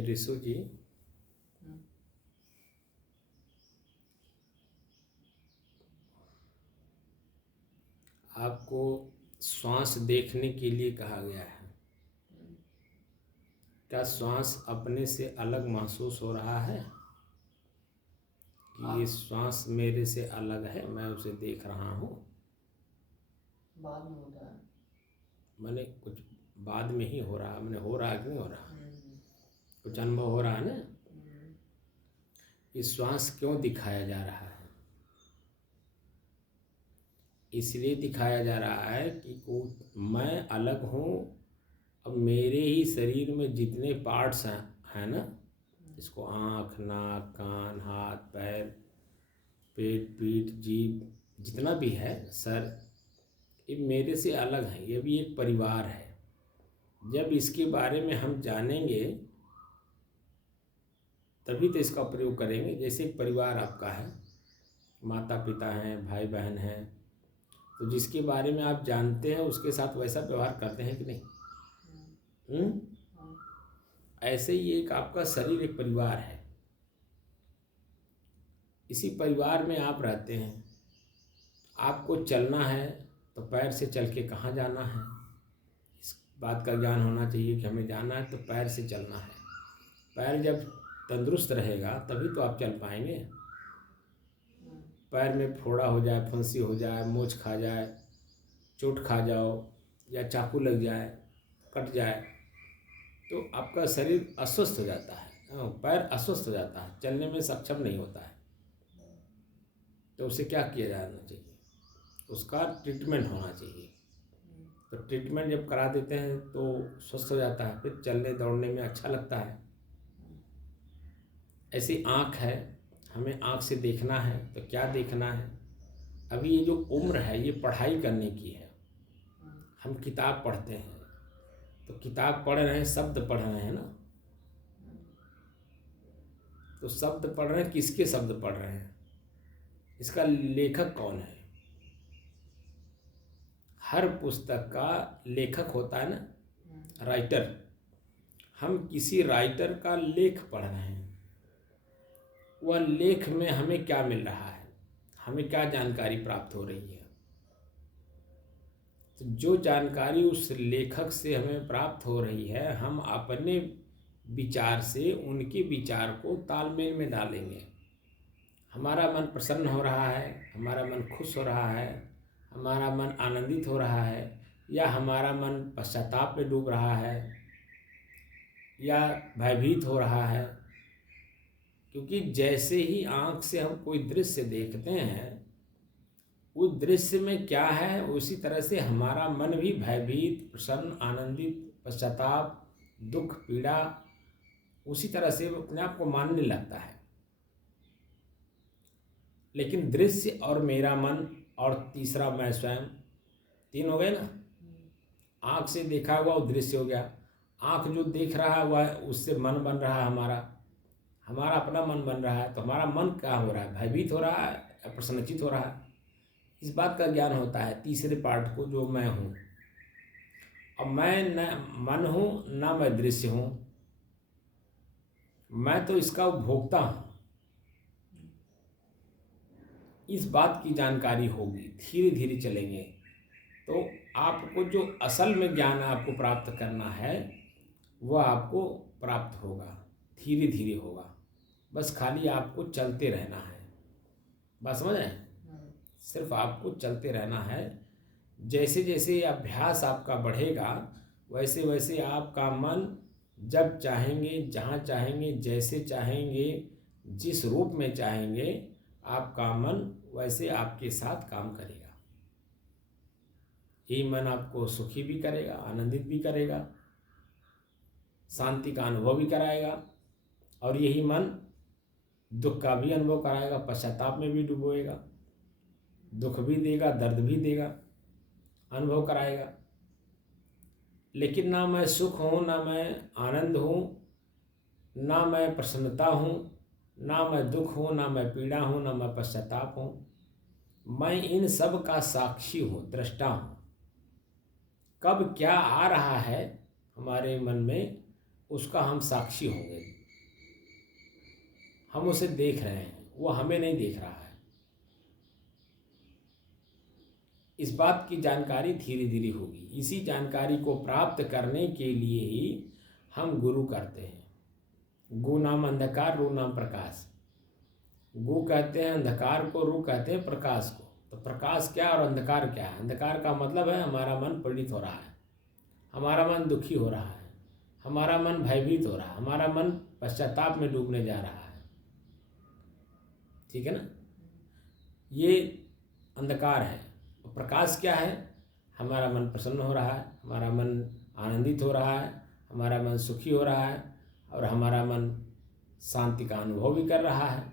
रिशु जी, आपको श्वास देखने के लिए कहा गया है। क्या श्वास अपने से अलग महसूस हो रहा है कि ये श्वास मेरे से अलग है, मैं उसे देख रहा हूँ? बाद में होता है। मैंने कुछ बाद में ही हो रहा, मैंने हो रहा कि नहीं हो रहा, कुछ अनुभव हो रहा है ना। ये श्वास क्यों दिखाया जा रहा है? इसलिए दिखाया जा रहा है कि मैं अलग हूँ। अब मेरे ही शरीर में जितने पार्ट्स हैं ना, इसको आँख, नाक, कान, हाथ, पैर, पेट, पीठ, जीभ, जितना भी है, सर, ये मेरे से अलग है। ये भी एक परिवार है। जब इसके बारे में हम जानेंगे तभी तो इसका प्रयोग करेंगे। जैसे एक परिवार आपका है, माता पिता हैं, भाई बहन हैं, तो जिसके बारे में आप जानते हैं उसके साथ वैसा व्यवहार करते हैं कि नहीं? ऐसे ही एक आपका शरीर एक परिवार है। इसी परिवार में आप रहते हैं। आपको चलना है तो पैर से चल के कहाँ जाना है, इस बात का ज्ञान होना चाहिए कि हमें जाना है तो पैर से चलना है। पैर जब तंदुरुस्त रहेगा तभी तो आप चल पाएंगे। पैर में फोड़ा हो जाए, फुंसी हो जाए, मोच खा जाए, चोट खा जाओ या चाकू लग जाए, कट जाए, तो आपका शरीर अस्वस्थ हो जाता है। पैर अस्वस्थ हो जाता है, चलने में सक्षम नहीं होता है। तो उसे क्या किया जाना चाहिए? उसका ट्रीटमेंट होना चाहिए। तो ट्रीटमेंट जब करा देते हैं तो स्वस्थ हो जाता है, फिर चलने दौड़ने में अच्छा लगता है। ऐसी आँख है, हमें आँख से देखना है तो क्या देखना है? अभी ये जो उम्र है ये पढ़ाई करने की है। हम किताब पढ़ते हैं तो किताब पढ़ रहे हैं, शब्द पढ़ रहे हैं ना। तो शब्द पढ़ रहे हैं, किसके शब्द पढ़ रहे हैं? इसका लेखक कौन है? हर पुस्तक का लेखक होता है ना, राइटर। हम किसी राइटर का लेख पढ़ रहे हैं। वह लेख में हमें क्या मिल रहा है, हमें क्या जानकारी प्राप्त हो रही है? तो जो जानकारी उस लेखक से हमें प्राप्त हो रही है, हम अपने विचार से उनके विचार को तालमेल में डालेंगे। हमारा मन प्रसन्न हो रहा है, हमारा मन खुश हो रहा है, हमारा मन आनंदित हो रहा है, या हमारा मन पश्चाताप में डूब रहा है या भयभीत हो रहा है। क्योंकि जैसे ही आँख से हम कोई दृश्य देखते हैं, उस दृश्य में क्या है, उसी तरह से हमारा मन भी भयभीत, प्रसन्न, आनंदित, पश्चाताप, दुख, पीड़ा, उसी तरह से अपने आप को मानने लगता है। लेकिन दृश्य और मेरा मन और तीसरा मैं स्वयं, तीन हो गए ना। आँख से देखा हुआ वो दृश्य हो गया। आँख जो देख रहा है वह, उससे मन बन रहा है, हमारा अपना मन बन रहा है। तो हमारा मन क्या हो रहा है, भयभीत हो रहा है या प्रसन्नचित हो रहा है? इस बात का ज्ञान होता है तीसरे पार्ट को, जो मैं हूँ। अब मैं न मन हूँ ना मैं दृश्य हूँ, मैं तो इसका उपभोक्ता हूँ। इस बात की जानकारी होगी, धीरे धीरे चलेंगे तो आपको जो असल में ज्ञान आपको प्राप्त करना है वह आपको प्राप्त होगा, धीरे धीरे होगा। बस खाली आपको चलते रहना है। बात समझ रहे हैं? सिर्फ आपको चलते रहना है। जैसे जैसे अभ्यास आपका बढ़ेगा वैसे वैसे आपका मन जब चाहेंगे, जहाँ चाहेंगे, जैसे चाहेंगे, जिस रूप में चाहेंगे, आपका मन वैसे आपके साथ काम करेगा। यही मन आपको सुखी भी करेगा, आनंदित भी करेगा, शांति का अनुभव भी कराएगा, और यही मन दुख का भी अनुभव कराएगा, पश्चाताप में भी डुबोएगा, दुख भी देगा, दर्द भी देगा, अनुभव कराएगा। लेकिन ना मैं सुख हूँ, ना मैं आनंद हूँ, ना मैं प्रसन्नता हूँ, ना मैं दुख हूँ, ना मैं पीड़ा हूँ, ना मैं पश्चाताप हूँ। मैं इन सब का साक्षी हूँ, दृष्टा हूँ। कब क्या आ रहा है हमारे मन में, उसका हम साक्षी होंगे। हम उसे देख रहे हैं, वो हमें नहीं देख रहा है। इस बात की जानकारी धीरे धीरे होगी। इसी जानकारी को प्राप्त करने के लिए ही हम गुरु करते हैं। गु नाम अंधकार, रू नाम प्रकाश। गु कहते हैं अंधकार को, रू कहते हैं प्रकाश को। तो प्रकाश क्या और अंधकार क्या है? अंधकार का मतलब है हमारा मन पीड़ित हो रहा है, हमारा मन दुखी हो रहा है, हमारा मन भयभीत हो रहा है, हमारा मन पश्चाताप में डूबने जा रहा है। ठीक है ना? ये अंधकार है। और प्रकाश क्या है? हमारा मन प्रसन्न हो रहा है, हमारा मन आनंदित हो रहा है, हमारा मन सुखी हो रहा है और हमारा मन शांति का अनुभव भी कर रहा है।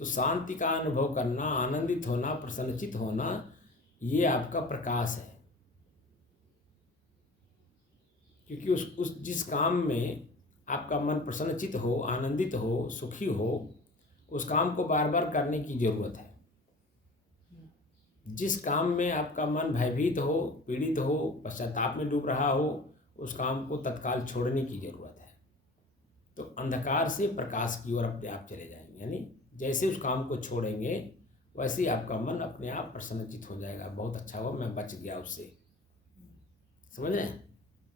तो शांति का अनुभव करना, आनंदित होना, प्रसन्नचित होना, ये आपका प्रकाश है। क्योंकि उस जिस काम में आपका मन प्रसन्नचित हो, आनंदित हो, सुखी हो, उस काम को बार बार करने की जरूरत है। जिस काम में आपका मन भयभीत हो, पीड़ित हो, पश्चाताप में डूब रहा हो, उस काम को तत्काल छोड़ने की जरूरत है। तो अंधकार से प्रकाश की ओर अपने आप चले जाएंगे। यानी जैसे उस काम को छोड़ेंगे वैसे ही आपका मन अपने आप प्रसन्नचित हो जाएगा। बहुत अच्छा हुआ मैं बच गया उससे। समझ रहे हैं?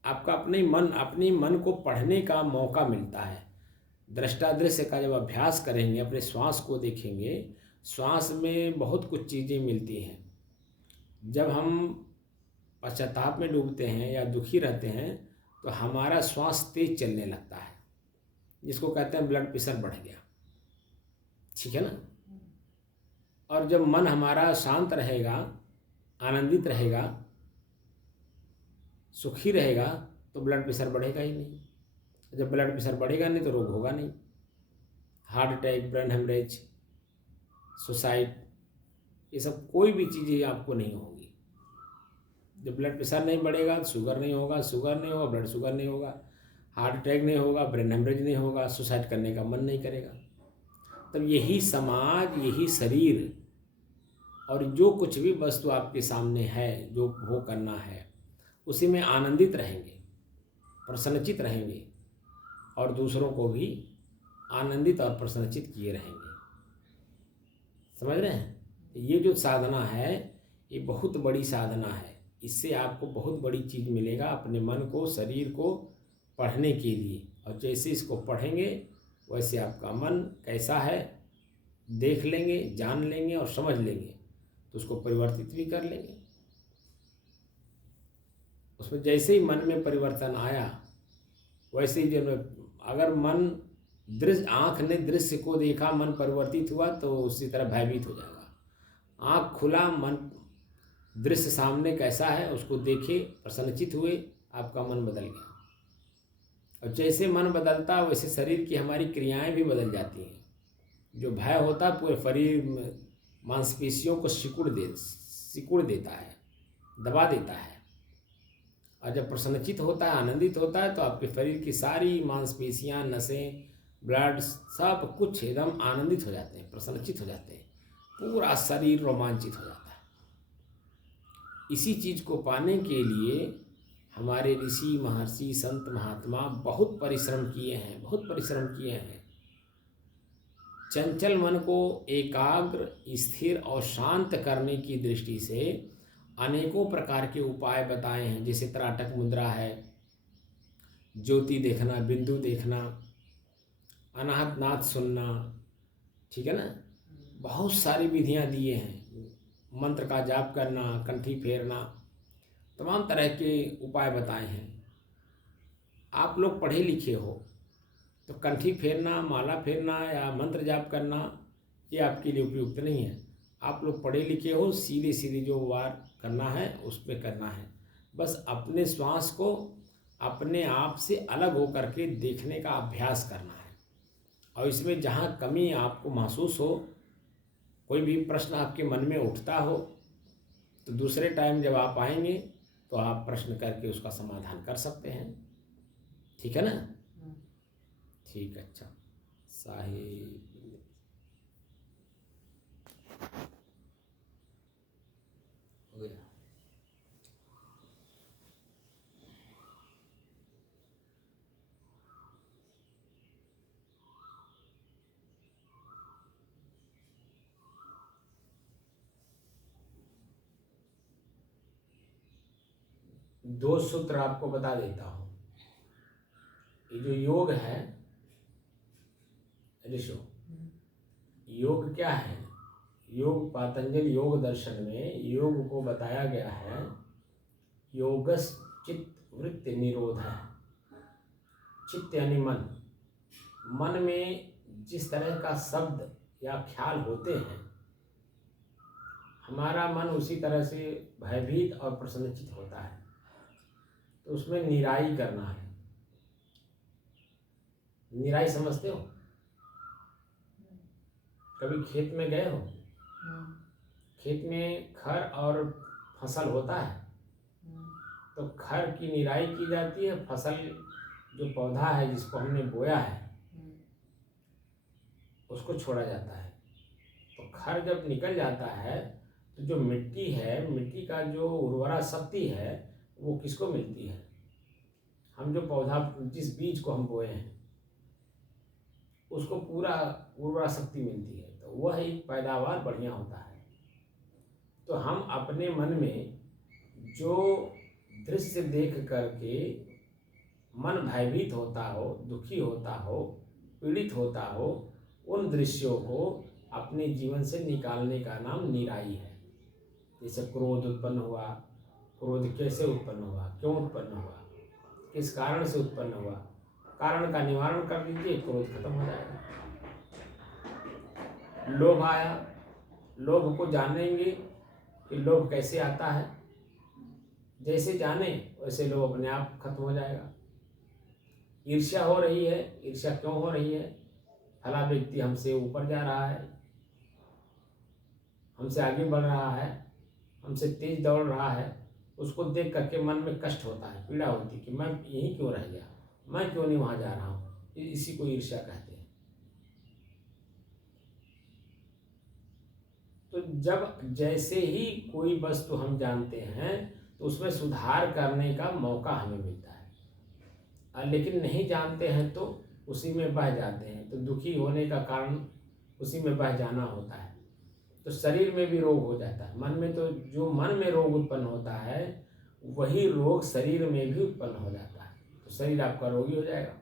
आपका अपने मन को पढ़ने का मौका मिलता है। दृष्टादृश्य का जब अभ्यास करेंगे, अपने श्वास को देखेंगे, श्वास में बहुत कुछ चीज़ें मिलती हैं। जब हम पश्चाताप में डूबते हैं या दुखी रहते हैं तो हमारा श्वास तेज चलने लगता है, जिसको कहते हैं ब्लड प्रेशर बढ़ गया। ठीक है ना? और जब मन हमारा शांत रहेगा, आनंदित रहेगा, सुखी रहेगा, तो ब्लड प्रेशर बढ़ेगा ही नहीं। जब ब्लड प्रेशर बढ़ेगा नहीं तो रोग होगा नहीं। Heart attack, brain haemorrhage, suicide, ये सब कोई भी चीज़ें आपको नहीं होगी। जब ब्लड प्रेशर नहीं बढ़ेगा तो शुगर नहीं होगा, शुगर नहीं होगा, ब्लड शुगर नहीं होगा, हार्ट अटैक नहीं होगा, ब्रेन हेमरेज नहीं होगा, सुसाइड करने का मन नहीं करेगा। तब यही समाज, यही शरीर और जो कुछ भी वस्तु आपके सामने है, जो भोग करना है, उसी में आनंदित रहेंगे, प्रसन्नचित रहेंगे और दूसरों को भी आनंदित और प्रसन्नचित किए रहेंगे। समझ रहे हैं? ये जो साधना है, ये बहुत बड़ी साधना है। इससे आपको बहुत बड़ी चीज़ मिलेगा अपने मन को, शरीर को पढ़ने के लिए। और जैसे इसको पढ़ेंगे वैसे आपका मन कैसा है देख लेंगे, जान लेंगे और समझ लेंगे, तो उसको परिवर्तित भी कर लेंगे। उसमें जैसे ही मन में परिवर्तन आया वैसे ही अगर मन आँख ने दृश्य को देखा, मन परिवर्तित हुआ, तो उसी तरह भयभीत हो जाएगा। आँख खुला, मन दृश्य सामने कैसा है उसको देखे, प्रसन्नचित हुए, आपका मन बदल गया। और जैसे मन बदलता वैसे शरीर की हमारी क्रियाएं भी बदल जाती हैं। जो भय होता है पूरे शरीर में मांसपेशियों को सिकुड़ देता है, दबा देता है। और जब प्रसन्नचित होता है, आनंदित होता है, तो आपके शरीर की सारी मांसपेशियां, नसें, ब्लड, सब कुछ एकदम आनंदित हो जाते हैं, प्रसन्नचित हो जाते हैं, पूरा शरीर रोमांचित हो जाता है। इसी चीज़ को पाने के लिए हमारे ऋषि, महर्षि, संत, महात्मा बहुत परिश्रम किए हैं, बहुत परिश्रम किए हैं। चंचल मन को एकाग्र, स्थिर और शांत करने की दृष्टि से अनेकों प्रकार के उपाय बताए हैं। जैसे त्राटक मुद्रा है, ज्योति देखना, बिंदु देखना, अनाहत नाद सुनना, ठीक है ना? बहुत सारी विधियां दिए हैं। मंत्र का जाप करना, कंठी फेरना, तमाम तरह के उपाय बताए हैं। आप लोग पढ़े लिखे हो तो कंठी फेरना, माला फेरना या मंत्र जाप करना ये आपके लिए उपयुक्त नहीं है। आप लोग पढ़े लिखे हो, सीधे सीधे जो वार करना है उस पर करना है। बस अपने श्वास को अपने आप से अलग होकर के देखने का अभ्यास करना है। और इसमें जहाँ कमी आपको महसूस हो, कोई भी प्रश्न आपके मन में उठता हो, तो दूसरे टाइम जब आप आएंगे तो आप प्रश्न करके उसका समाधान कर सकते हैं। ठीक है ना? ठीक, अच्छा। साहिब हो गया। दो सूत्र आपको बता देता हूँ। ये जो योग है ऋषो, योग क्या है? योग पातंजल योग दर्शन में योग को बताया गया है योगस चित्त वृत्ति निरोध है। चित्त यानी मन, मन में जिस तरह का शब्द या ख्याल होते हैं, हमारा मन उसी तरह से भयभीत और प्रसन्नचित होता है, तो उसमें निराई करना है। निराई समझते हो? कभी खेत में गए हो? खेत में खर और फसल होता है, तो खर की निराई की जाती है, फसल जो पौधा है जिसको हमने बोया है उसको छोड़ा जाता है। तो खर जब निकल जाता है तो जो मिट्टी है, मिट्टी का जो उर्वरा शक्ति है वो किसको मिलती है? हम जो पौधा, जिस बीज को हम बोए हैं उसको पूरा उर्वरा शक्ति मिलती है, तो वह एक पैदावार बढ़िया होता है। तो हम अपने मन में जो दृश्य देख करके मन भयभीत होता हो, दुखी होता हो, पीड़ित होता हो, उन दृश्यों को अपने जीवन से निकालने का नाम निराई है। जैसे क्रोध उत्पन्न हुआ, क्रोध कैसे उत्पन्न हुआ, क्यों उत्पन्न हुआ, किस कारण से उत्पन्न हुआ, कारण का निवारण कर दीजिए, क्रोध खत्म हो जाएगा। लोभ आया, लोभ को जानेंगे कि लोभ कैसे आता है, जैसे जाने वैसे लोभ अपने आप खत्म हो जाएगा। ईर्ष्या हो रही है, ईर्ष्या क्यों हो रही है? फला व्यक्ति हमसे ऊपर जा रहा है, हमसे आगे बढ़ रहा है, हमसे तेज दौड़ रहा है, उसको देख करके मन में कष्ट होता है, पीड़ा होती है कि मैं यहीं क्यों रह गया, मैं क्यों नहीं वहाँ जा रहा हूँ। इसी को ईर्ष्या कहते हैं। तो जब जैसे ही कोई वस्तु हम जानते हैं तो उसमें सुधार करने का मौका हमें मिलता है, लेकिन नहीं जानते हैं तो उसी में बह जाते हैं, तो दुखी होने का कारण उसी में बह जाना होता है। तो शरीर में भी रोग हो जाता है, मन में, तो जो मन में रोग उत्पन्न होता है वही रोग शरीर में भी उत्पन्न हो जाता है, तो शरीर आपका रोगी हो जाएगा।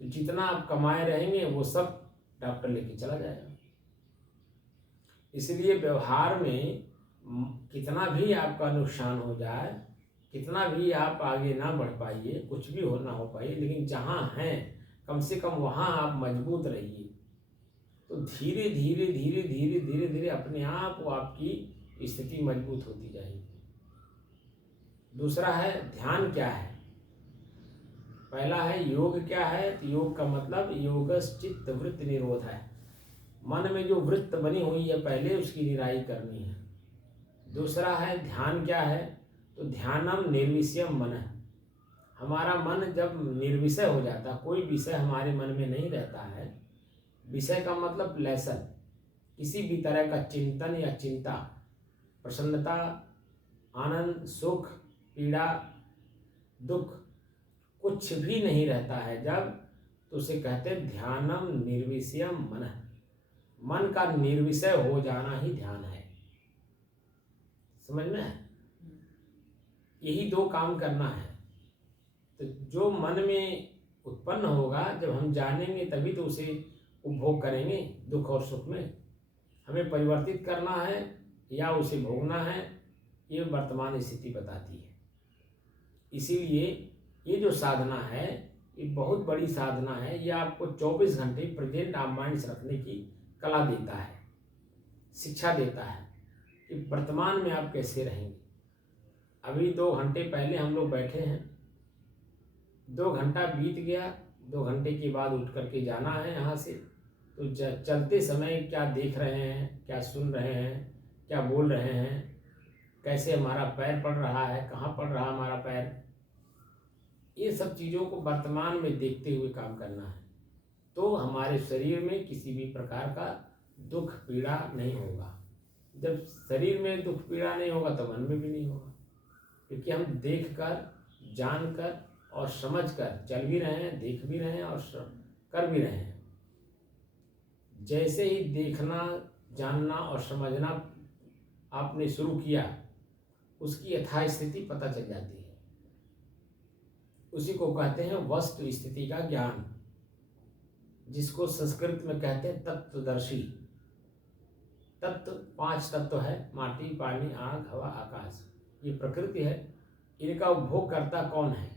तो जितना आप कमाए रहेंगे वो सब डॉक्टर लेके चला जाएगा। इसलिए व्यवहार में कितना भी आपका नुकसान हो जाए, कितना भी आप आगे ना बढ़ पाइए, कुछ भी हो ना हो पाइए, लेकिन जहाँ हैं कम से कम वहाँ आप मजबूत रहिए। तो धीरे धीरे धीरे धीरे धीरे धीरे अपने आप वो आपकी स्थिति मजबूत होती जाएगी। दूसरा है ध्यान क्या है? पहला है योग क्या है? तो योग का मतलब योगस चित्त वृत्ति निरोध है। मन में जो वृत्त बनी हुई है पहले उसकी निराई करनी है। दूसरा है ध्यान क्या है? तो ध्यानम निर्विषयम मन है। हमारा मन जब निर्विषय हो जाता, कोई विषय हमारे मन में नहीं रहता है, विषय का मतलब लेसन, किसी भी तरह का चिंतन या चिंता, प्रसन्नता, आनंद, सुख, पीड़ा, दुख कुछ भी नहीं रहता है जब, तो उसे कहते हैं ध्यानम निर्विषयम मन। मन का निर्विषय हो जाना ही ध्यान है। समझ में है? यही दो काम करना है। तो जो मन में उत्पन्न होगा, जब हम जानेंगे तभी तो उसे उपभोग करेंगे। दुख और सुख में हमें परिवर्तित करना है या उसे भोगना है, ये वर्तमान स्थिति बताती है। इसीलिए ये जो साधना है ये बहुत बड़ी साधना है। ये आपको 24 घंटे प्रेजेंट ऑफ माइंड रखने की कला देता है, शिक्षा देता है कि वर्तमान में आप कैसे रहेंगे। अभी 2 घंटे पहले हम लोग बैठे हैं, 2 घंटा बीत गया, 2 घंटे के बाद उठ करके जाना है यहाँ से। तो चलते समय क्या देख रहे हैं, क्या सुन रहे हैं, क्या बोल रहे हैं, कैसे हमारा पैर पड़ रहा है, कहाँ पड़ रहा हमारा पैर, ये सब चीज़ों को वर्तमान में देखते हुए काम करना है। तो हमारे शरीर में किसी भी प्रकार का दुख पीड़ा नहीं होगा। जब शरीर में दुख पीड़ा नहीं होगा तो मन में भी नहीं होगा, क्योंकि हम देख कर, जान कर और समझ कर चल भी रहे हैं, देख भी रहे हैं और कर भी रहे हैं। जैसे ही देखना, जानना और समझना आपने शुरू किया, उसकी यथास्थिति पता चल जाती है। उसी को कहते हैं वस्तु स्थिति का ज्ञान, जिसको संस्कृत में कहते हैं तत्वदर्शी। तत्व 5 तत्व है, माटी, पानी, आग, हवा, आकाश। ये प्रकृति है। इनका उपभोग करता कौन है?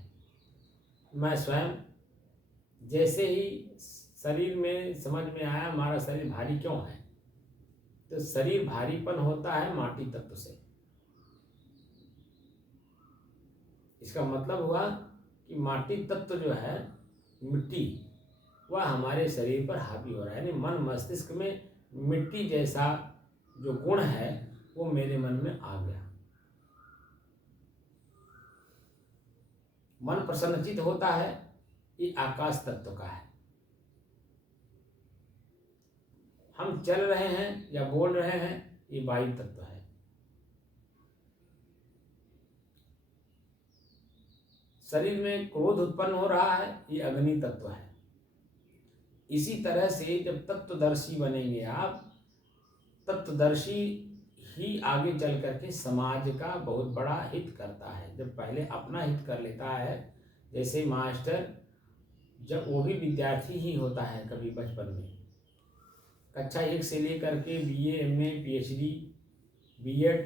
मैं स्वयं। जैसे ही शरीर में समझ में आया हमारा शरीर भारी क्यों है, तो शरीर भारीपन होता है माटी तत्व से। इसका मतलब हुआ कि माटी तत्व जो है, मिट्टी, वह हमारे शरीर पर हावी हो रहा है। यानी मन मस्तिष्क में मिट्टी जैसा जो गुण है वो मेरे मन में आ गया। मन प्रसन्नचित होता है, ये आकाश तत्व का है। हम चल रहे हैं या बोल रहे हैं, ये वायु तत्व है। शरीर में क्रोध उत्पन्न हो रहा है, ये अग्नि तत्व है। इसी तरह से जब तत्वदर्शी बनेंगे आप, तत्वदर्शी ही आगे चल करके समाज का बहुत बड़ा हित करता है। जब पहले अपना हित कर लेता है, जैसे मास्टर, जब वो भी विद्यार्थी ही होता है कभी बचपन में, कक्षा 1 से लेकर के BA, MA, PhD, B.Ed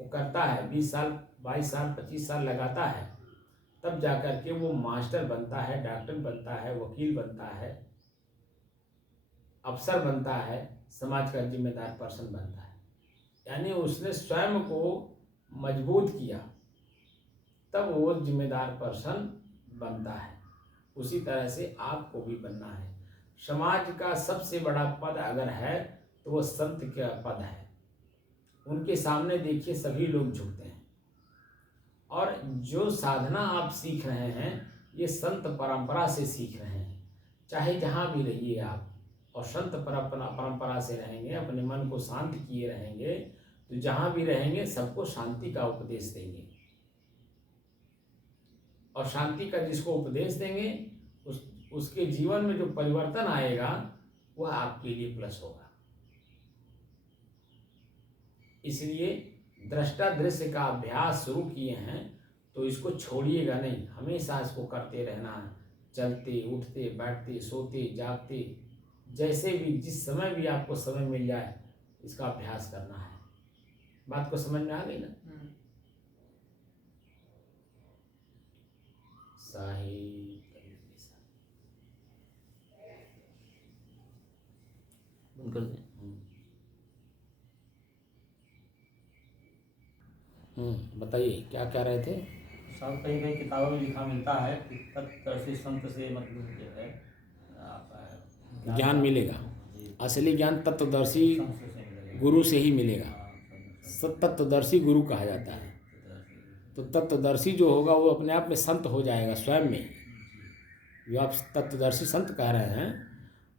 वो करता है, 20 साल 22 साल 25 साल लगाता है, तब जाकर के वो मास्टर बनता है, डॉक्टर बनता है, वकील बनता है, अफसर बनता है, समाज का जिम्मेदार पर्सन बनता है। यानी उसने स्वयं को मजबूत किया, तब वो जिम्मेदार पर्सन बनता है। उसी तरह से आपको भी बनना है। समाज का सबसे बड़ा पद अगर है तो वो संत का पद है। उनके सामने देखिए सभी लोग झुकते हैं। और जो साधना आप सीख रहे हैं, ये संत परंपरा से सीख रहे हैं। चाहे जहाँ भी रहिए आप, और संत परंपरा से रहेंगे, अपने मन को शांत किए रहेंगे, तो जहाँ भी रहेंगे सबको शांति का उपदेश देंगे। और शांति का जिसको उपदेश देंगे, उसके जीवन में जो परिवर्तन आएगा वह आपके लिए प्लस होगा। इसलिए दृष्टा दृश्य का अभ्यास शुरू किए हैं तो इसको छोड़िएगा नहीं, हमेशा इसको करते रहना है। चलते, उठते, बैठते, सोते, जागते, जैसे भी जिस समय भी आपको समय मिल जाए इसका अभ्यास करना है। बात को समझ में आ गई ना? बंद कर दें। बताइए क्या कह रहे थे? साहब कहीं कहीं किताबों में लिखा मिलता है कि तत्वदर्शी संत से मतलब जो है ज्ञान मिलेगा। असली ज्ञान तत्वदर्शी गुरु से ही मिलेगा। तत्वदर्शी गुरु कहा जाता है। तो तत्वदर्शी जो होगा वो अपने आप में संत हो जाएगा स्वयं में। जो आप तत्वदर्शी संत कह रहे हैं,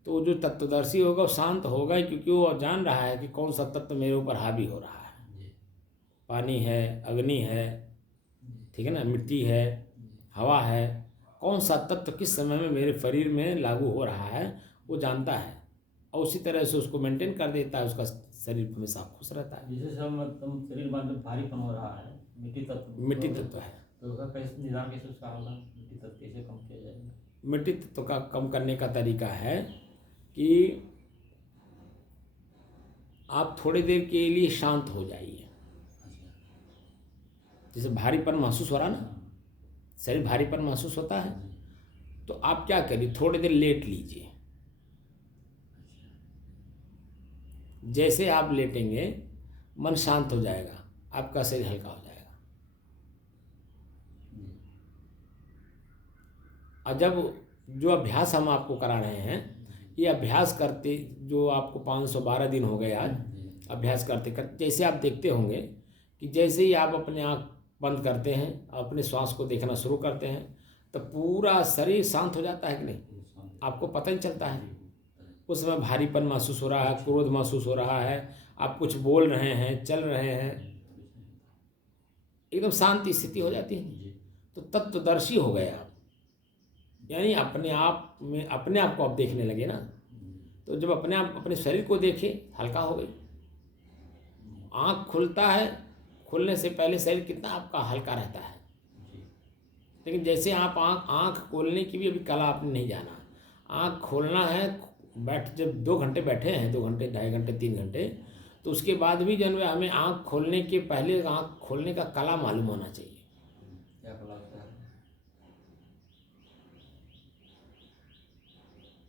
तो जो तत्वदर्शी होगा वो शांत होगा ही, क्योंकि वो जान रहा है कि कौन सा तत्व मेरे ऊपर हावी हो रहा है। पानी है, अग्नि है, ठीक है ना, मिट्टी है, हवा है, कौन सा तत्व किस समय में मेरे शरीर में लागू हो रहा है वो जानता है, और उसी तरह से उसको मेंटेन कर देता है। उसका शरीर हमेशा खुश रहता है। जैसे मतलब शरीर में भारीपन हो रहा है, मिट्टी तत्व है, तो उसका कैसे निदान कैसे उसका होगा? मिट्टी तत्व कैसे कम किया जाएगा? मिट्टी तत्व का कम करने का तरीका है कि आप थोड़ी देर के लिए शांत हो जाइए। जैसे भारीपन महसूस हो रहा ना, शरीर भारीपन महसूस होता है, तो आप क्या करिए, थोड़ी देर लेट लीजिए। जैसे आप लेटेंगे मन शांत हो जाएगा, आपका शरीर हल्का हो जाएगा। और जब जो अभ्यास हम आपको करा रहे हैं, ये अभ्यास करते जो आपको 512 दिन हो गए आज अभ्यास करते करते, जैसे आप देखते होंगे कि जैसे ही आप अपने आँख बंद करते हैं, अपने श्वास को देखना शुरू करते हैं, तो पूरा शरीर शांत हो जाता है कि नहीं? आपको पता ही चलता है। उस समय भारीपन महसूस हो रहा है, क्रोध महसूस हो रहा है, आप कुछ बोल रहे हैं, चल रहे हैं, एकदम शांति स्थिति हो जाती है। तो तत्वदर्शी हो गए आप, यानी अपने आप में अपने आप को आप देखने लगे ना। तो जब अपने आप अपने शरीर को देखे, हल्का हो गई। आँख खुलता है, खुलने से पहले शरीर कितना आपका हल्का रहता है। लेकिन जैसे आप आँख खोलने की भी अभी कला आपने नहीं जाना, आँख खोलना है, जब 2 घंटे बैठे हैं, 2 घंटे, 2.5 घंटे, 3 घंटे, तो उसके बाद भी जो है हमें आँख खोलने के पहले आँख खोलने का कला मालूम होना चाहिए। क्या कला होता है?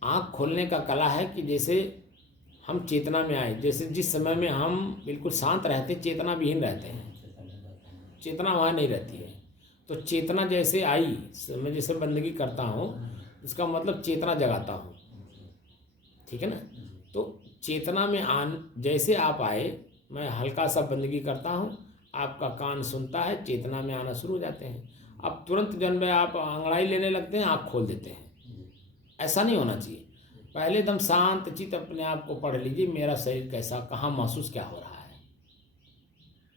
आँख खोलने का कला है कि जैसे हम चेतना में आए, जैसे जिस समय में हम बिल्कुल शांत रहते, चेतना विहीन रहते हैं, चेतना वहाँ नहीं रहती है, तो चेतना जैसे आई, मैं जैसे बंदगी करता हूँ, इसका मतलब चेतना जगाता हूँ, ठीक है ना। तो चेतना में जैसे आप आए, मैं हल्का सा बंदगी करता हूँ, आपका कान सुनता है, चेतना में आना शुरू हो जाते हैं। अब तुरंत जन में आप अंगड़ाई लेने लगते हैं, आँख खोल देते हैं, ऐसा नहीं होना चाहिए। पहले एकदम शांत चित्त अपने आप को पढ़ लीजिए, मेरा शरीर कैसा, कहाँ महसूस क्या हो रहा है।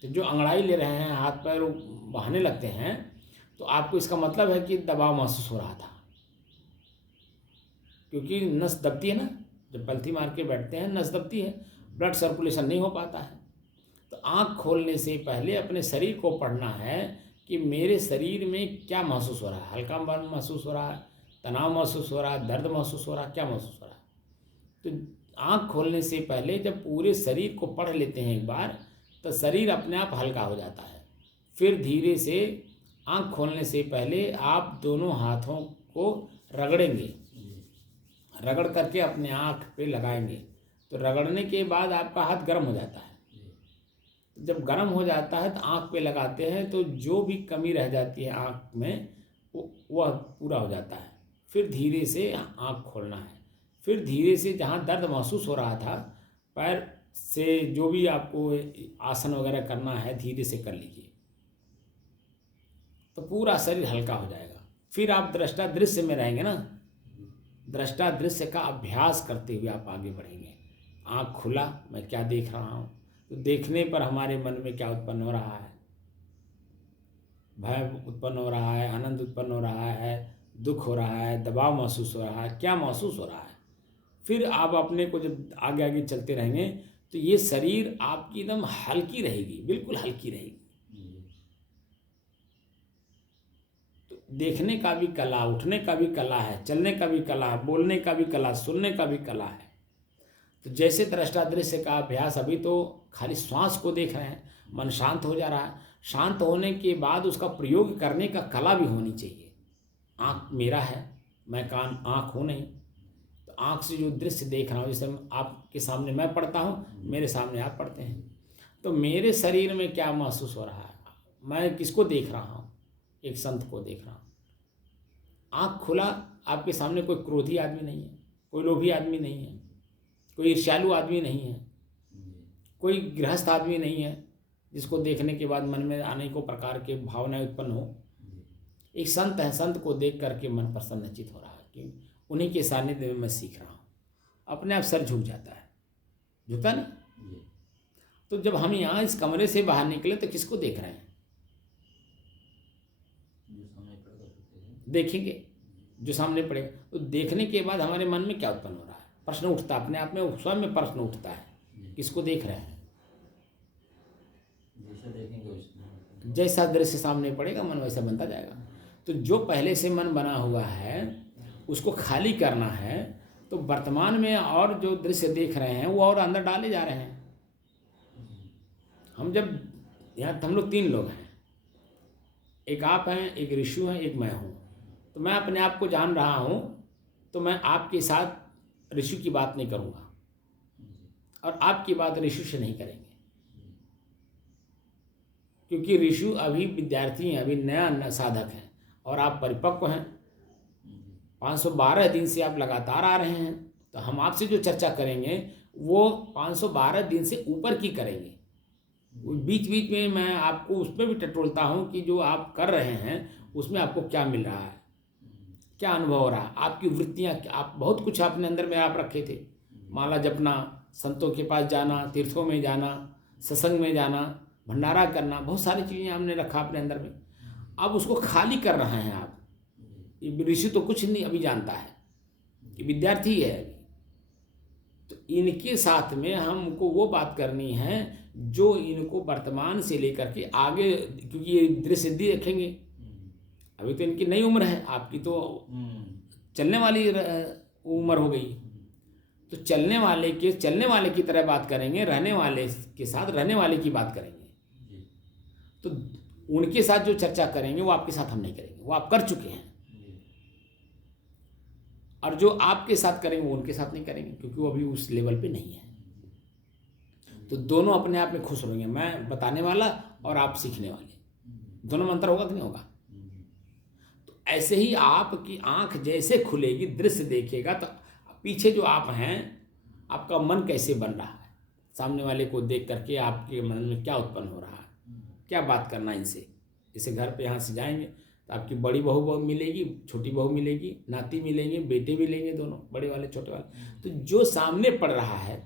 तो जो अंगड़ाई ले रहे हैं, हाथ पैर बहाने लगते हैं, तो आपको इसका मतलब है कि दबाव महसूस हो रहा था, क्योंकि नस दबती है ना, जब पलथी मार के बैठते हैं नस दबती है, ब्लड सर्कुलेशन नहीं हो पाता है। तो आँख खोलने से पहले अपने शरीर को पढ़ना है कि मेरे शरीर में क्या महसूस हो रहा है, हल्का महसूस हो रहा है, तनाव महसूस हो रहा है, दर्द महसूस हो रहा है, क्या महसूस हो रहा है। तो आँख खोलने से पहले जब पूरे शरीर को पढ़ लेते हैं एक बार, तो शरीर अपने आप हल्का हो जाता है। फिर धीरे से आँख खोलने से पहले आप दोनों हाथों को रगड़ेंगे, रगड़ करके अपने आँख पे लगाएंगे। तो रगड़ने के बाद आपका हाथ गर्म हो जाता है। जब गर्म हो जाता है तो आँख पे लगाते हैं, तो जो भी कमी रह जाती है आँख में वह पूरा हो जाता है। फिर धीरे से आँख खोलना है। फिर धीरे से जहाँ दर्द महसूस हो रहा था, पैर से जो भी आपको आसन वगैरह करना है, धीरे से कर लीजिए, तो पूरा शरीर हल्का हो जाएगा। फिर आप दृष्टा दृश्य में रहेंगे ना, दृष्टा दृश्य का अभ्यास करते हुए आप आगे बढ़ेंगे। आँख खुला, मैं क्या देख रहा हूँ, तो देखने पर हमारे मन में क्या उत्पन्न हो रहा है, भय उत्पन्न हो रहा है, आनंद उत्पन्न हो रहा है, दुख हो रहा है, दबाव महसूस हो रहा है, क्या महसूस हो रहा है। फिर आप अपने को जब आगे आगे चलते रहेंगे, तो ये शरीर आपकी एकदम हल्की रहेगी, बिल्कुल हल्की रहेगी। तो देखने का भी कला, उठने का भी कला है, चलने का भी कला है, बोलने का भी कला, सुनने का भी कला है। तो जैसे दृष्टा दृश्य का अभ्यास, अभी तो खाली श्वास को देख रहे हैं, मन शांत हो जा रहा है, शांत होने के बाद उसका प्रयोग करने का कला भी होनी चाहिए। आँख मेरा है, मैं कान आँख हूँ नहीं, तो आँख से जो दृश्य देख रहा हूँ, जैसे आपके सामने मैं पढ़ता हूँ, मेरे सामने आप पढ़ते हैं, तो मेरे शरीर में क्या महसूस हो रहा है, मैं किसको देख रहा हूँ, एक संत को देख रहा हूँ। आँख खुला, आपके सामने कोई क्रोधी आदमी नहीं है, कोई लोभी आदमी नहीं है, कोई ईर्ष्यालु आदमी नहीं है, कोई गृहस्थ आदमी नहीं है जिसको देखने के बाद मन में अनेकों प्रकार के भावनाएं उत्पन्न हो। एक संत है, संत को देख करके मन प्रसन्नचित हो रहा है कि उन्हीं के सानिध्य में मैं सीख रहा हूँ। अपने आप सर झुक जाता है, झुकता नहीं। तो जब हम यहाँ इस कमरे से बाहर निकले तो किसको देख रहे हैं, देखेंगे जो सामने पड़ेगा। तो देखने के बाद हमारे मन में क्या उत्पन्न हो रहा है, प्रश्न उठता, अपने आप में स्वयं में प्रश्न उठता है, किसको देख रहे हैं। जैसा दृश्य सामने पड़ेगा मन वैसा बनता जाएगा। तो जो पहले से मन बना हुआ है उसको खाली करना है, तो वर्तमान में और जो दृश्य देख रहे हैं वो और अंदर डाले जा रहे हैं। हम जब यहाँ हम लोग 3 लोग हैं, एक आप हैं, एक ऋषु हैं, एक मैं हूँ। तो मैं अपने आप को जान रहा हूँ, तो मैं आपके साथ ऋषु की बात नहीं करूँगा और आपकी बात ऋषु से नहीं करेंगे, क्योंकि ऋषु अभी विद्यार्थी हैं, अभी नया साधक हैं और आप परिपक्व हैं। 512 दिन से आप लगातार आ रहे हैं, तो हम आपसे जो चर्चा करेंगे वो 512 दिन से ऊपर की करेंगे। बीच बीच में मैं आपको उस पर भी टटोलता हूँ कि जो आप कर रहे हैं उसमें आपको क्या मिल रहा है, क्या अनुभव हो रहा है, आपकी वृत्तियाँ, आप बहुत कुछ अपने अंदर में आप रखे थे, माला जपना, संतों के पास जाना, तीर्थों में जाना, सत्संग में जाना, भंडारा करना, बहुत सारी चीज़ें हमने रखा अपने अंदर में। अब उसको खाली कर रहे हैं आप। ऋषि तो कुछ नहीं अभी जानता है, कि विद्यार्थी है अभी। तो इनके साथ में हमको वो बात करनी है जो इनको वर्तमान से लेकर के आगे, क्योंकि ये दृश्य देखेंगे, अभी तो इनकी नई उम्र है, आपकी तो चलने वाली उम्र हो गई। तो चलने वाले की तरह बात करेंगे, रहने वाले के साथ रहने वाले की बात करेंगे। तो उनके साथ जो चर्चा करेंगे वो आपके साथ हम नहीं करेंगे, वो आप कर चुके हैं। और जो आपके साथ करेंगे वो उनके साथ नहीं करेंगे, क्योंकि वो अभी उस लेवल पे नहीं है। तो दोनों अपने आप में खुश रहेंगे, मैं बताने वाला और आप सीखने वाले, दोनों में अंतर होगा कि नहीं होगा? तो ऐसे ही आपकी आंख जैसे खुलेगी, दृश्य देखेगा, तो पीछे जो आप हैं, आपका मन कैसे बन रहा है, सामने वाले को देख करके आपके मन में क्या उत्पन्न हो रहा है, क्या बात करना इनसे। जैसे घर पे यहाँ से जाएंगे तो आपकी बड़ी बहू मिलेगी, छोटी बहू मिलेगी, नाती मिलेंगे, बेटे मिलेंगे, दोनों बड़े वाले छोटे वाले। तो जो सामने पड़ रहा है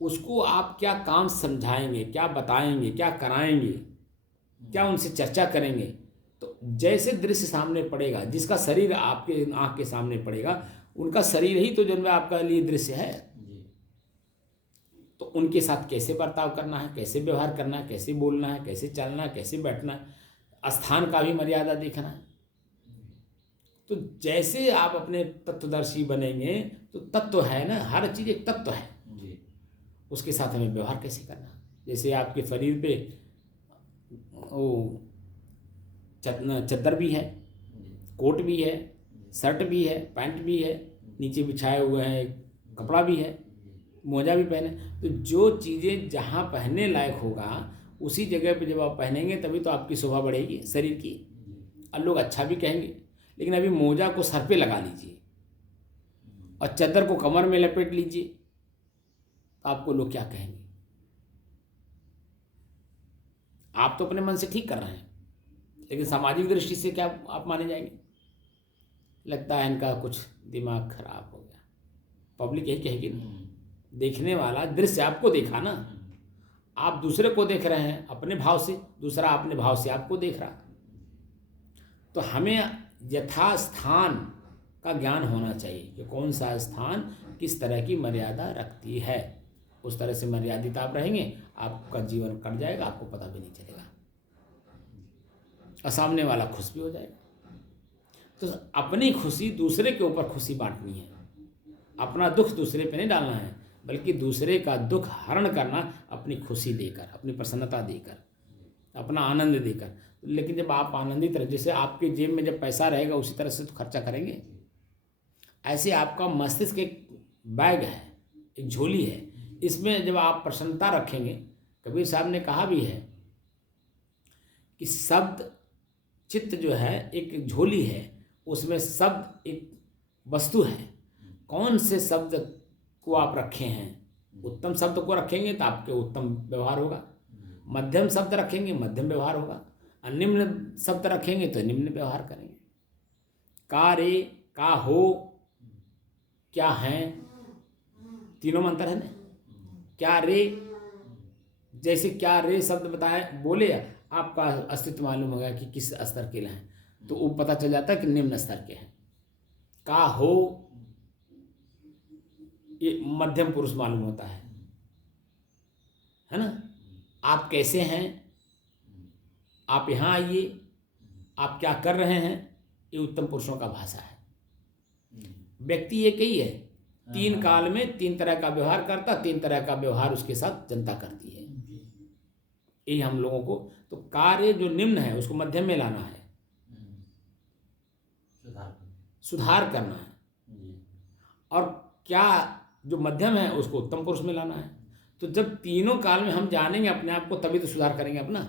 उसको आप क्या काम समझाएंगे, क्या बताएंगे, क्या कराएंगे, क्या उनसे चर्चा करेंगे। तो जैसे दृश्य सामने पड़ेगा, जिसका शरीर आपके आँख के सामने पड़ेगा, उनका शरीर ही तो जन्म आपका लिए दृश्य है। तो उनके साथ कैसे बर्ताव करना है, कैसे व्यवहार करना है, कैसे बोलना है, कैसे चलना है, कैसे बैठना है, स्थान का भी मर्यादा देखना है। तो जैसे आप अपने तत्वदर्शी बनेंगे, तो तत्व है ना, हर चीज़ एक तत्व है, उसके साथ हमें व्यवहार कैसे करना है। जैसे आपके शरीर पे वो चद्दर भी है, कोट भी है, शर्ट भी है, पैंट भी है, नीचे बिछाए हुए हैं कपड़ा भी है, मोजा भी पहने। तो जो चीज़ें जहाँ पहनने लायक होगा उसी जगह पे जब आप पहनेंगे तभी तो आपकी शोभा बढ़ेगी शरीर की, और लोग अच्छा भी कहेंगे। लेकिन अभी मोजा को सर पे लगा लीजिए और चद्दर को कमर में लपेट लीजिए, तो आपको लोग क्या कहेंगे? आप तो अपने मन से ठीक कर रहे हैं, लेकिन सामाजिक दृष्टि से क्या आप माने जाएंगे? लगता है इनका कुछ दिमाग खराब हो गया, पब्लिक यही कहेगी ना। देखने वाला दृश्य आपको देखा ना, आप दूसरे को देख रहे हैं अपने भाव से, दूसरा अपने भाव से आपको देख रहा। तो हमें यथास्थान का ज्ञान होना चाहिए कि कौन सा स्थान किस तरह की मर्यादा रखती है। उस तरह से मर्यादित आप रहेंगे, आपका जीवन कट जाएगा, आपको पता भी नहीं चलेगा, और सामने वाला खुश भी हो जाएगा। तो अपनी खुशी दूसरे के ऊपर खुशी बांटनी है, अपना दुख दूसरे पे नहीं डालना है, बल्कि दूसरे का दुख हरण करना, अपनी खुशी देकर, अपनी प्रसन्नता देकर, अपना आनंद देकर। लेकिन जब आप आनंदित रहे, जैसे आपके जेब में जब पैसा रहेगा उसी तरह से तो खर्चा करेंगे, ऐसे आपका मस्तिष्क एक बैग है, एक झोली है, इसमें जब आप प्रसन्नता रखेंगे, कबीर साहब ने कहा भी है कि शब्द चित्त जो है एक झोली है, उसमें शब्द एक वस्तु है। कौन से शब्द को आप रखे हैं? उत्तम शब्द को रखेंगे तो आपके उत्तम व्यवहार होगा, मध्यम शब्द रखेंगे मध्यम व्यवहार होगा, और निम्न शब्द रखेंगे तो निम्न व्यवहार करेंगे। का रे, का हो, क्या हैं, तीनों में अंतर है ना। क्या रे, जैसे क्या रे शब्द बताए बोले, आपका अस्तित्व मालूम होगा कि किस स्तर के हैं, तो वो पता चल जाता है कि निम्न स्तर के हैं। का हो, ये मध्यम पुरुष मालूम होता है ना। आप कैसे हैं, आप यहाँ आइए, आप क्या कर रहे हैं, ये उत्तम पुरुषों का भाषा है। व्यक्ति एक ही है, तीन काल में तीन तरह का व्यवहार करता, तीन तरह का व्यवहार उसके साथ जनता करती है। यही हम लोगों को, तो कार्य जो निम्न है उसको मध्यम में लाना है, सुधार करना है, और क्या जो मध्यम है उसको उत्तम पुरुष में लाना है। तो जब तीनों काल में हम जानेंगे अपने आप को, तभी तो सुधार करेंगे अपना।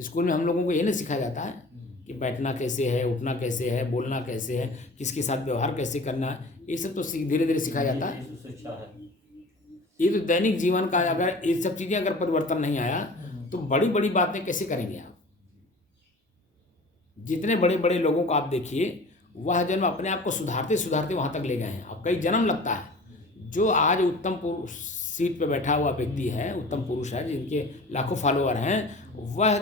स्कूल में हम लोगों को ये नहीं सिखाया जाता है कि बैठना कैसे है, उठना कैसे है, बोलना कैसे है, किसके साथ व्यवहार कैसे करना है, ये सब तो धीरे धीरे सिखाया जाता है। ये तो दैनिक जीवन का, अगर ये सब चीज़ें अगर परिवर्तन नहीं आया तो बड़ी बड़ी बातें कैसे करेंगे आप? जितने बड़े बड़े लोगों को आप देखिए, वह जन्म अपने आप को सुधारते सुधारते वहाँ तक ले गए हैं। अब कई जन्म लगता है। जो आज उत्तम पुरुष सीट पे बैठा हुआ व्यक्ति है, उत्तम पुरुष है, जिनके लाखों फॉलोअर हैं, वह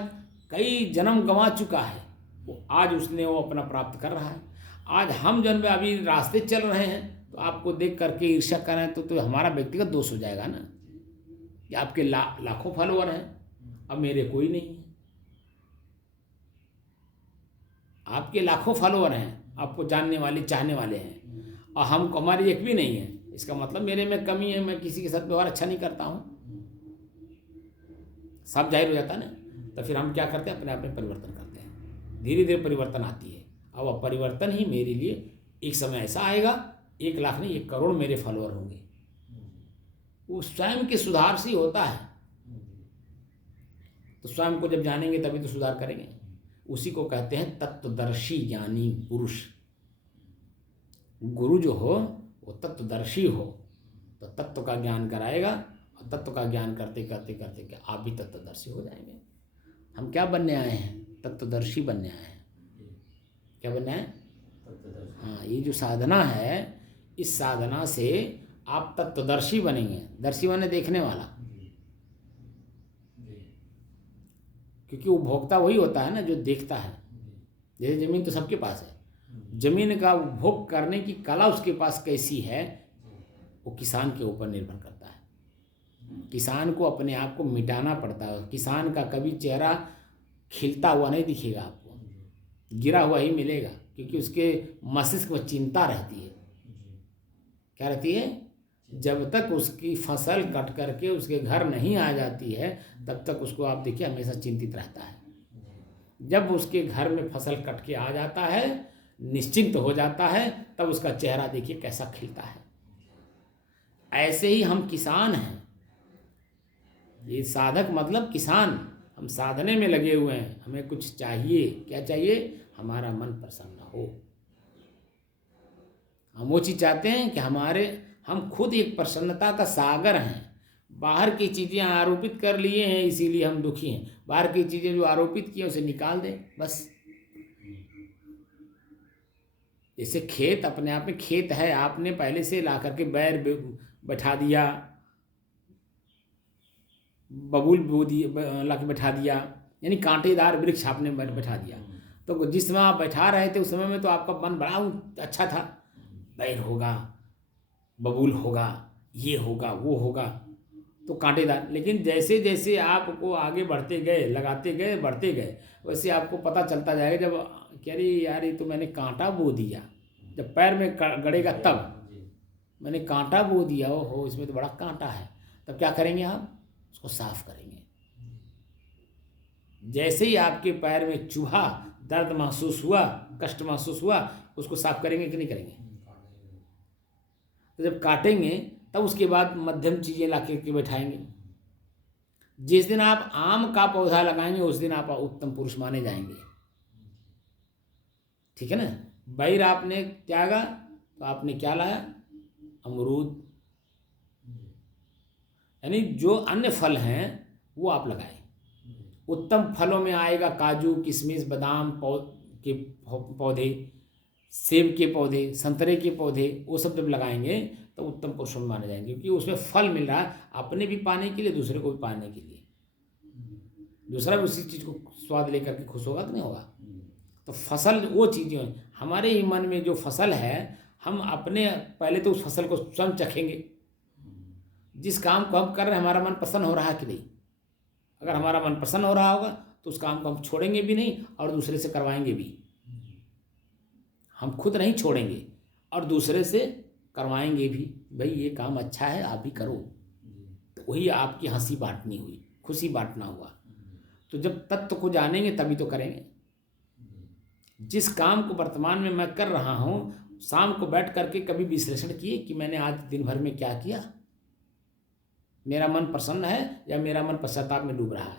कई जन्म गंवा चुका है, वो आज उसने वो अपना प्राप्त कर रहा है। आज हम जन्म अभी रास्ते चल रहे हैं, तो आपको देख करके ईर्ष्या कर रहे हैं, तो हमारा व्यक्तिगत दोष हो जाएगा ना कि आपके लाखों फॉलोअर हैं, अब मेरे कोई नहीं है। आपके लाखों फॉलोअर हैं, आपको जानने वाले चाहने वाले हैं, और हम हमारी एक भी नहीं है, इसका मतलब मेरे में कमी है, मैं किसी के साथ व्यवहार अच्छा नहीं करता हूँ, सब जाहिर हो जाता है ना। तो फिर हम क्या करते हैं, अपने आप में परिवर्तन करते हैं, धीरे धीरे परिवर्तन आती है। अब वह परिवर्तन ही मेरे लिए एक समय ऐसा आएगा, 1 लाख नहीं 1 करोड़ मेरे फॉलोअर होंगे। वो स्वयं के सुधार से ही होता है। तो स्वयं को जब जानेंगे तभी तो सुधार करेंगे। उसी को कहते हैं तत्वदर्शी ज्ञानी पुरुष। गुरु जो हो वो तत्वदर्शी हो, तो तत्व का ज्ञान कराएगा, और तत्व का ज्ञान करते करते करते क्या आप भी तत्वदर्शी हो जाएंगे। हम क्या बनने आए हैं, तत्वदर्शी बनने आए हैं। क्या बनना है? हाँ, ये जो साधना है, इस साधना से आप तत्वदर्शी बनेंगे। दर्शी माने देखने वाला, क्योंकि उपभोक्ता वही होता है ना जो देखता है। जैसे जमीन तो सबके पास है, जमीन का उपभोग करने की कला उसके पास कैसी है, वो किसान के ऊपर निर्भर करता है। किसान को अपने आप को मिटाना पड़ता है। किसान का कभी चेहरा खिलता हुआ नहीं दिखेगा आपको, गिरा हुआ ही मिलेगा, क्योंकि उसके मस्तिष्क में चिंता रहती है। क्या रहती है? जब तक उसकी फसल कट करके उसके घर नहीं आ जाती है, तब तक उसको आप देखिए हमेशा चिंतित रहता है। जब उसके घर में फसल कट के आ जाता है, निश्चिंत हो जाता है, तब उसका चेहरा देखिए कैसा खिलता है। ऐसे ही हम किसान हैं। ये साधक मतलब किसान, हम साधने में लगे हुए हैं। हमें कुछ चाहिए, क्या चाहिए? हमारा मन प्रसन्न हो। हम वो चीज़ चाहते हैं कि हम खुद एक प्रसन्नता का सागर हैं। बाहर की चीज़ें आरोपित कर लिए हैं, इसीलिए हम दुखी हैं। बाहर की चीज़ें जो आरोपित की हैं उसे निकाल दें बस। जैसे खेत अपने आप में खेत है, आपने पहले से ला करके बैर बैठा दिया, बबूल बो दिए ला के बैठा दिया, यानी कांटेदार वृक्ष आपने बैठा दिया। तो जिस समय आप बैठा रहे थे उस समय में तो आपका मन बड़ा अच्छा था, बैर होगा, बबूल होगा, ये होगा, वो होगा, तो कांटेदार। लेकिन जैसे जैसे आपको आगे बढ़ते गए, लगाते गए, बढ़ते गए, वैसे आपको पता चलता जाएगा। जब कह रही यार ये तो मैंने कांटा बो दिया, जब पैर में गड़ेगा तब मैंने कांटा बो दिया, ओहो इसमें तो बड़ा कांटा है, तब क्या करेंगे आप? उसको साफ करेंगे। जैसे ही आपके पैर में चुभा, दर्द महसूस हुआ, कष्ट महसूस हुआ, उसको साफ करेंगे कि नहीं करेंगे? तो जब काटेंगे तब उसके बाद मध्यम चीज़ें ला के बैठाएंगे। जिस दिन आप आम का पौधा लगाएंगे उस दिन आप उत्तम पुरुष माने जाएंगे। ठीक है ना? बैर आपने त्यागा तो आपने क्या लाया? अमरूद, यानी जो अन्य फल हैं वो आप लगाएं। उत्तम फलों में आएगा काजू, किशमिश, बादाम के पौधे, सेब के पौधे, संतरे के पौधे, वो सब जब लगाएंगे तो उत्तम पुरुष माने जाएंगे, क्योंकि उसमें फल मिल रहा है अपने भी पाने के लिए, दूसरे को भी पाने के लिए। दूसरा भी उसी चीज़ को स्वाद लेकर के खुश होगा तो नहीं होगा। तो फसल वो चीज़ें हमारे ही मन में जो फसल है, हम अपने पहले तो उस फसल को स्वयं चखेंगे। जिस काम को हम कर रहे हैं हमारा मन प्रसन्न हो रहा है कि नहीं? अगर हमारा मन प्रसन्न हो रहा होगा तो उस काम को हम छोड़ेंगे भी नहीं और दूसरे से करवाएंगे भी। हम खुद नहीं छोड़ेंगे और दूसरे से करवाएंगे भी, भाई ये काम अच्छा है आप भी करो। तो वही आपकी हंसी बांटनी हुई, खुशी बांटना हुआ। तो जब तत्व को जानेंगे तभी तो करेंगे। जिस काम को वर्तमान में मैं कर रहा हूँ, शाम को बैठ करके कभी विश्लेषण किए कि मैंने आज दिन भर में क्या किया? मेरा मन प्रसन्न है या मेरा मन पश्चाताप में डूब रहा है?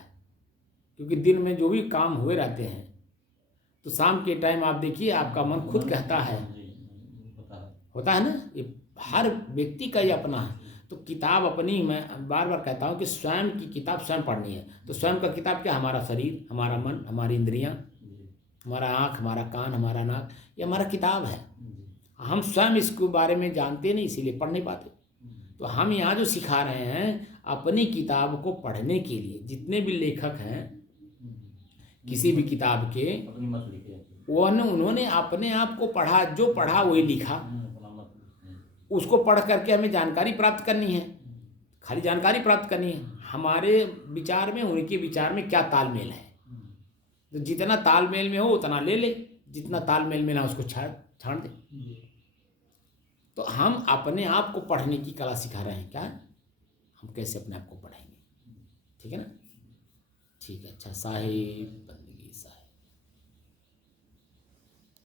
क्योंकि दिन में जो भी काम हुए रहते हैं, तो शाम के टाइम आप देखिए आपका मन खुद कहता है, होता है ना। ये हर व्यक्ति का ये अपना है। तो किताब अपनी, मैं बार बार कहता हूँ कि स्वयं की किताब स्वयं पढ़नी है। तो स्वयं का किताब क्या? हमारा शरीर, हमारा मन, हमारी इंद्रियाँ, हमारा आँख, हमारा कान, हमारा नाक, ये हमारा किताब है। हम स्वयं इसके बारे में जानते नहीं, इसीलिए पढ़ नहीं पाते। तो हम यहाँ जो सिखा रहे हैं अपनी किताब को पढ़ने के लिए, जितने भी लेखक हैं किसी भी किताब के, उन्होंने अपने आप को पढ़ा, जो पढ़ा वही लिखा। उसको पढ़ करके हमें जानकारी प्राप्त करनी है, खाली जानकारी प्राप्त करनी है। हमारे विचार में उनके विचार में क्या तालमेल है, तो जितना तालमेल में हो उतना ले ले, जितना तालमेल में ना उसको छाड़ दे। जी। तो हम अपने आप को पढ़ने की कला सिखा रहे हैं क्या, हम कैसे अपने आप को पढ़ेंगे। ठीक है ना, ठीक है। अच्छा साहिब